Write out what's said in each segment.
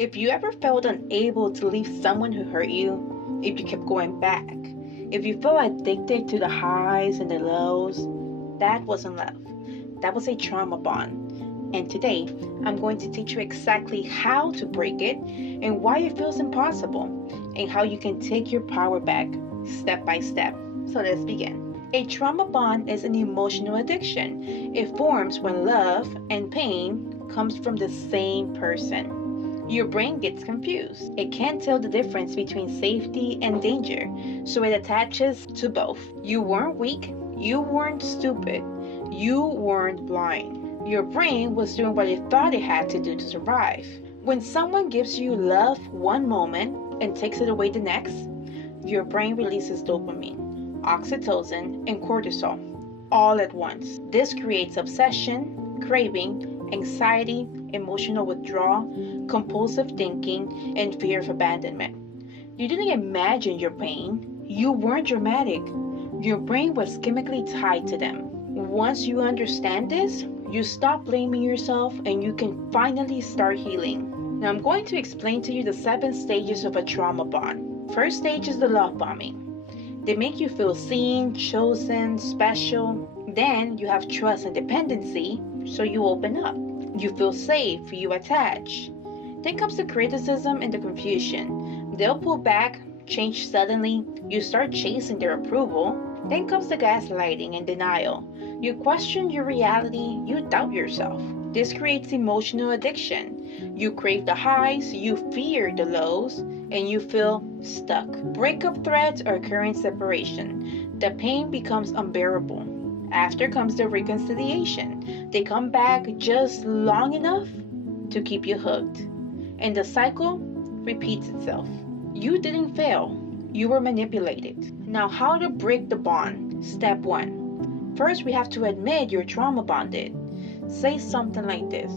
If you ever felt unable to leave someone who hurt you, if you kept going back, if you felt addicted to the highs and the lows, that wasn't love. That was a trauma bond. And today, I'm going to teach you exactly how to break it and why it feels impossible, and how you can take your power back step by step. So let's begin. A trauma bond is an emotional addiction. It forms when love and pain comes from the same person. Your brain gets confused. It can't tell the difference between safety and danger, so it attaches to both. You weren't weak, you weren't stupid, you weren't blind. Your brain was doing what it thought it had to do to survive. When someone gives you love one moment and takes it away the next, your brain releases dopamine, oxytocin, and cortisol all at once. This creates obsession, craving, anxiety, emotional withdrawal, compulsive thinking, and fear of abandonment. You didn't imagine your pain. You weren't dramatic. Your brain was chemically tied to them. Once you understand this, you stop blaming yourself and you can finally start healing. Now I'm going to explain to you the 7 stages of a trauma bond. First stage is the love bombing. They make you feel seen, chosen, special. Then you have trust and dependency, so you open up. You feel safe, you attach. Then comes the criticism and the confusion. They'll pull back, change suddenly, you start chasing their approval. Then comes the gaslighting and denial. You question your reality, you doubt yourself. This creates emotional addiction. You crave the highs, you fear the lows, and you feel stuck. Breakup threats or current separation. The pain becomes unbearable. After comes the reconciliation. They come back just long enough to keep you hooked. And the cycle repeats itself. You didn't fail. You were manipulated. Now, how to break the bond? Step 1. First, we have to admit you're trauma bonded. Say something like this: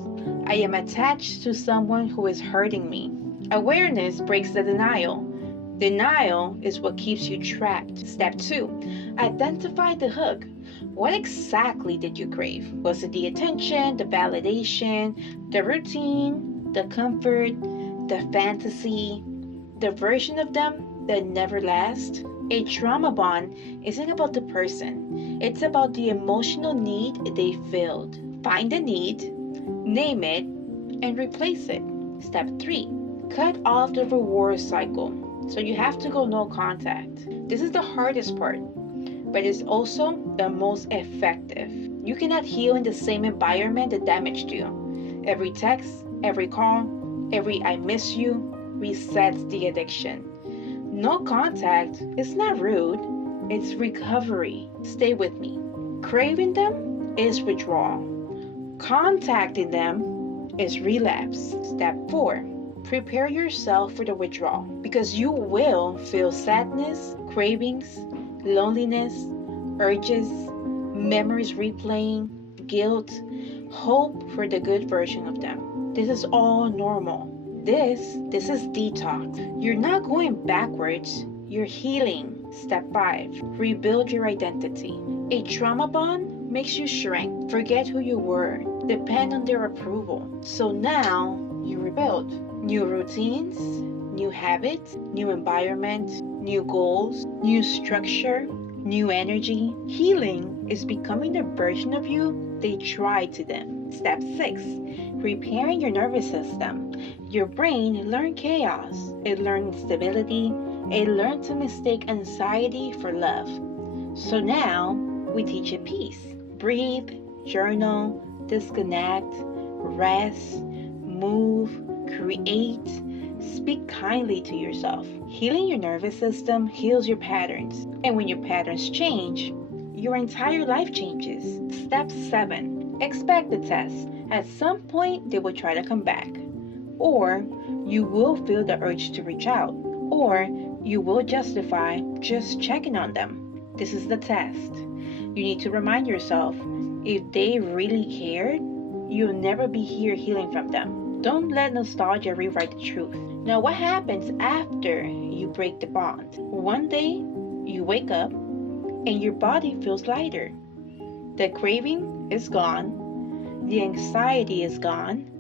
I am attached to someone who is hurting me. Awareness breaks the denial. Denial is what keeps you trapped. Step 2. Identify the hook. What exactly did you crave? Was it the attention, the validation, the routine, the comfort, the fantasy, the version of them that never lasts? A trauma bond isn't about the person. It's about the emotional need they filled. Find the need, name it, and replace it. Step 3. Cut off the reward cycle. So you have to go no contact. This is the hardest part, but it's also the most effective. You cannot heal in the same environment that damaged you. Every text, every call, every I miss you resets the addiction. No contact is not rude, it's recovery. Stay with me. Craving them is withdrawal. Contacting them is relapse. Step 4. Prepare yourself for the withdrawal, because you will feel sadness, cravings, loneliness, urges, memories replaying, guilt, hope for the good version of them. This is all normal. This is detox. You're not going backwards, you're healing. Step 5. Rebuild your identity. A trauma bond makes you shrink, forget who you were, depend on their approval. So now you rebuild. New routines, new habits, new environment, new goals, new structure, new energy. Healing is becoming the version of you they tried to them. Step 6. Repairing your nervous system. Your brain learned chaos. It learned instability. It learned to mistake anxiety for love. So now we teach it peace. Breathe, journal, disconnect, rest, move, create, speak kindly to yourself. Healing your nervous system heals your patterns. And when your patterns change, your entire life changes. Step 7. Expect the test. At some point, they will try to come back. Or you will feel the urge to reach out. Or you will justify just checking on them. This is the test. You need to remind yourself, if they really cared, you'll never be here healing from them. Don't let nostalgia rewrite the truth. Now, what happens after you break the bond? One day, you wake up and your body feels lighter. The craving is gone. The anxiety is gone.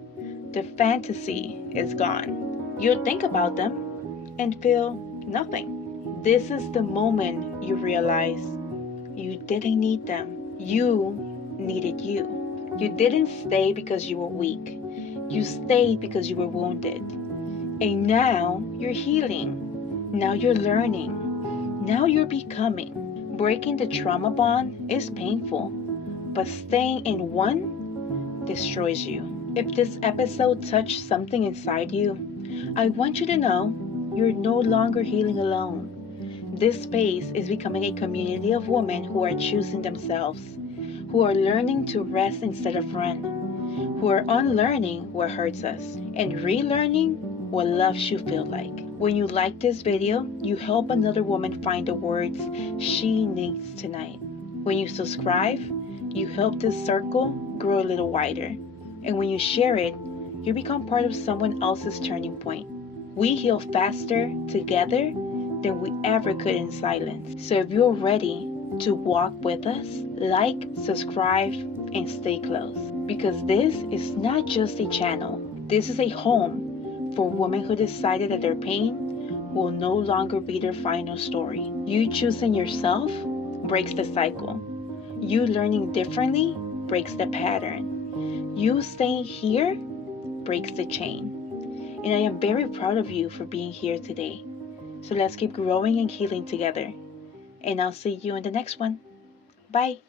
The fantasy is gone. You'll think about them and feel nothing. This is the moment you realize you didn't need them. You needed you. You didn't stay because you were weak. You stayed because you were wounded. And now you're healing. Now you're learning. Now you're becoming. Breaking the trauma bond is painful, but staying in one destroys you. If this episode touched something inside you, I want you to know you're no longer healing alone. This space is becoming a community of women who are choosing themselves, who are learning to rest instead of run, who are unlearning what hurts us, and relearning what love should feel like. When you like this video, you help another woman find the words she needs tonight. When you subscribe, you help this circle grow a little wider. And when you share it, you become part of someone else's turning point. We heal faster together than we ever could in silence. So if you're ready to walk with us, like, subscribe, and stay close. Because this is not just a channel. This is a home for women who decided that their pain will no longer be their final story. You choosing yourself breaks the cycle. You learning differently breaks the pattern. You staying here breaks the chain. And I am very proud of you for being here today. So let's keep growing and healing together. And I'll see you in the next one. Bye.